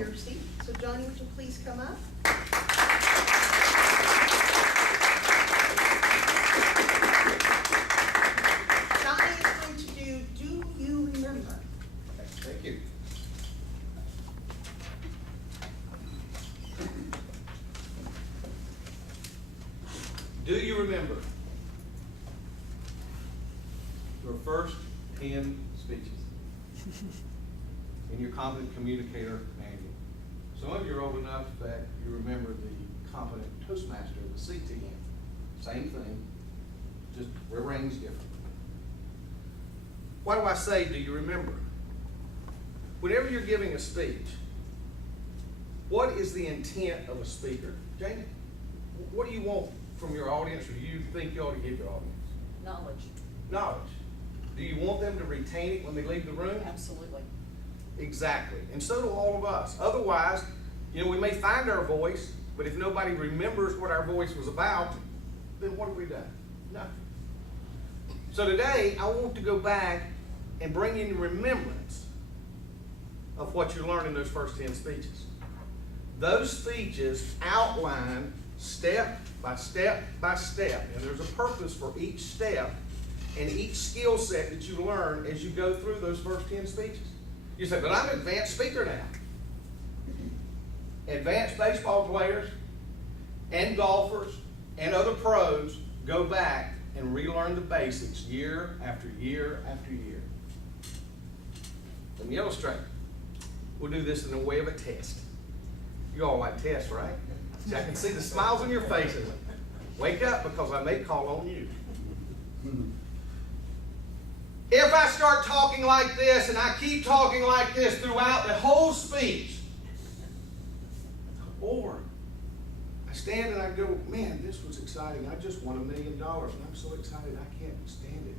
Piercy. So Johnny, would you please come up? Johnny is going to do you remember? Thank you. Do you remember your first 10 speeches in your Competent Communicator manual? Some of you are old enough that you remember the Competent Toastmaster, the CTM. Same thing, just rearranged differently. Why do I say, do you remember? Whenever you're giving a speech, what is the intent of a speaker? Jamie, what do you want from your audience, or do you think you ought to give your audience? Knowledge. Knowledge. Do you want them to retain it when they leave the room? Absolutely. Exactly. And so do all of us. Otherwise, we may find our voice, but if nobody remembers what our voice was about, then what have we done? Nothing. So today, I want to go back and bring in remembrance of what you learned in those first 10 speeches. Those speeches outline step by step by step, and there's a purpose for each step and each skill set that you learn as you go through those first 10 speeches. You say, but I'm an advanced speaker now. Advanced baseball players and golfers and other pros go back and relearn the basics year after year after year. Let me illustrate. We'll do this in the way of a test. You all like tests, right? See, I can see the smiles on your faces. Wake up, because I may call on you. If I start talking like this and I keep talking like this throughout the whole speech, or I stand and I go, man, this was exciting. I just won $1 million and I'm so excited I can't stand it.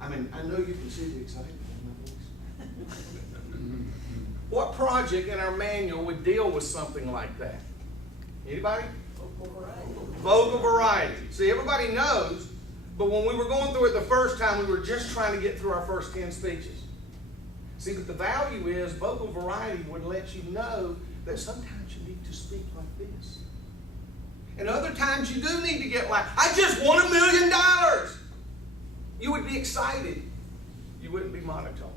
I mean, I know you can see the excitement in my voice. What project in our manual would deal with something like that? Anybody? Vocal variety. Vocal variety. See, everybody knows, but when we were going through it the first time, we were just trying to get through our first 10 speeches. See, but the value is vocal variety would let you know that sometimes you need to speak like this. And other times you do need to get like, I just won $1 million. You would be excited. You wouldn't be monotone.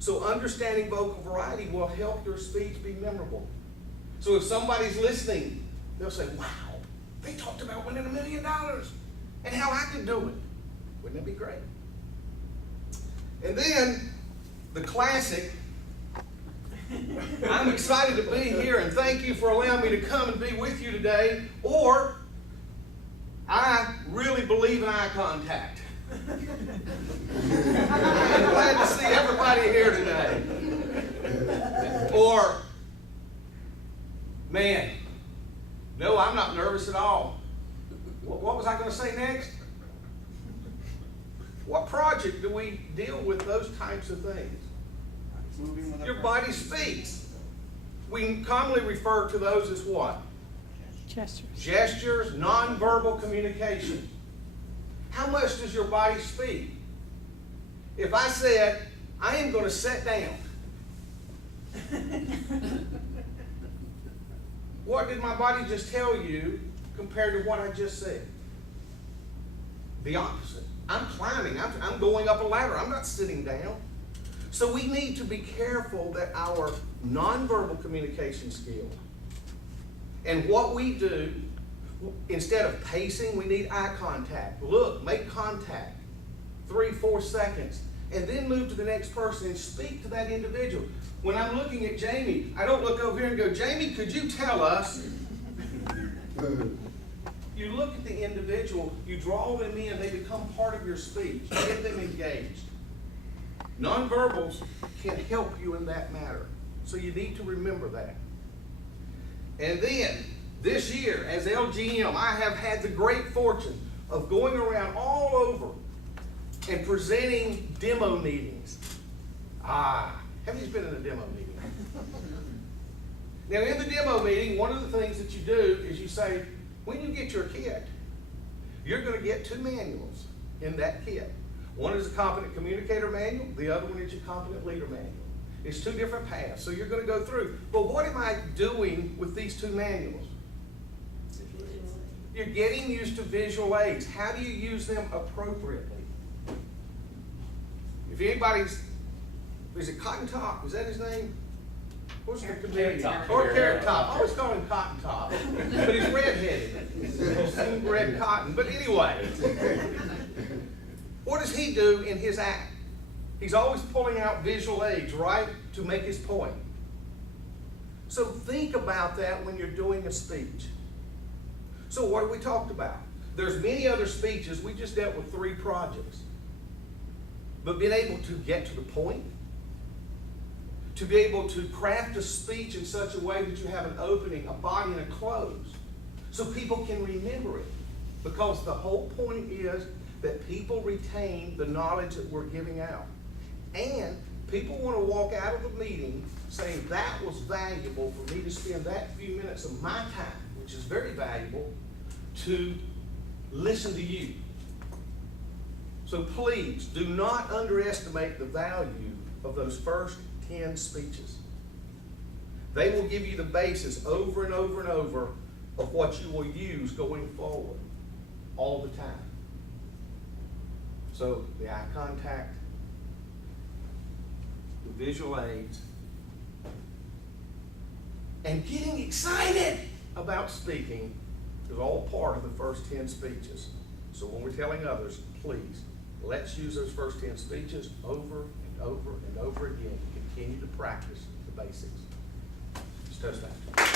So understanding vocal variety will help your speech be memorable. So if somebody's listening, they'll say, wow, they talked about winning $1 million and how I could do it. Wouldn't that be great? And then the classic, I'm excited to be here and thank you for allowing me to come and be with you today, or I really believe in eye contact. I'm glad to see everybody here today. Or, man, no, I'm not nervous at all. What was I going to say next? What project do we deal with those types of things? Your body speaks. We commonly refer to those as what? Gestures. Gestures, nonverbal communication. How much does your body speak? If I said, I am going to sit down, what did my body just tell you compared to what I just said? The opposite. I'm climbing. I'm going up a ladder. I'm not sitting down. So we need to be careful that our nonverbal communication skill and what we do, instead of pacing, we need eye contact. Look, make contact. 3-4 seconds. And then move to the next person and speak to that individual. When I'm looking at Jamie, I don't look over here and go, Jamie, could you tell us? You look at the individual, you draw them in, they become part of your speech. You get them engaged. Nonverbals can help you in that matter. So you need to remember that. And then, this year, as LGM, I have had the great fortune of going around all over and presenting demo meetings. Have you been in a demo meeting? Now, in the demo meeting, one of the things that you do is you say, when you get your kit, you're going to get 2 manuals in that kit. One is a Competent Communicator manual, the other one is your Competent Leader manual. It's two different paths, so you're gonna go through. But what am I doing with these two manuals? You're getting used to visual aids. How do you use them appropriately? If anybody's, is it Cotton Top? Is that his name? What's the comedian? Top. Or Carrot Top. I always call him Cotton Top, but he's redheaded. He's red cotton. But anyway, what does he do in his act? He's always pulling out visual aids, right, to make his point. So think about that when you're doing a speech. So what have we talked about? There's many other speeches. We just dealt with 3 projects. But being able to get to the point, to be able to craft a speech in such a way that you have an opening, a body, and a close, so people can remember it. Because the whole point is that people retain the knowledge that we're giving out. And people want to walk out of the meeting saying that was valuable for me to spend that few minutes of my time, which is very valuable, to listen to you. So please do not underestimate the value of those first 10 speeches. They will give you the basis over and over and over of what you will use going forward all the time. So the eye contact, the visual aids, and getting excited about speaking is all part of the first 10 speeches. So when we're telling others, please, let's use those first 10 speeches over and over and over again to continue to practice the basics. Let's toast that.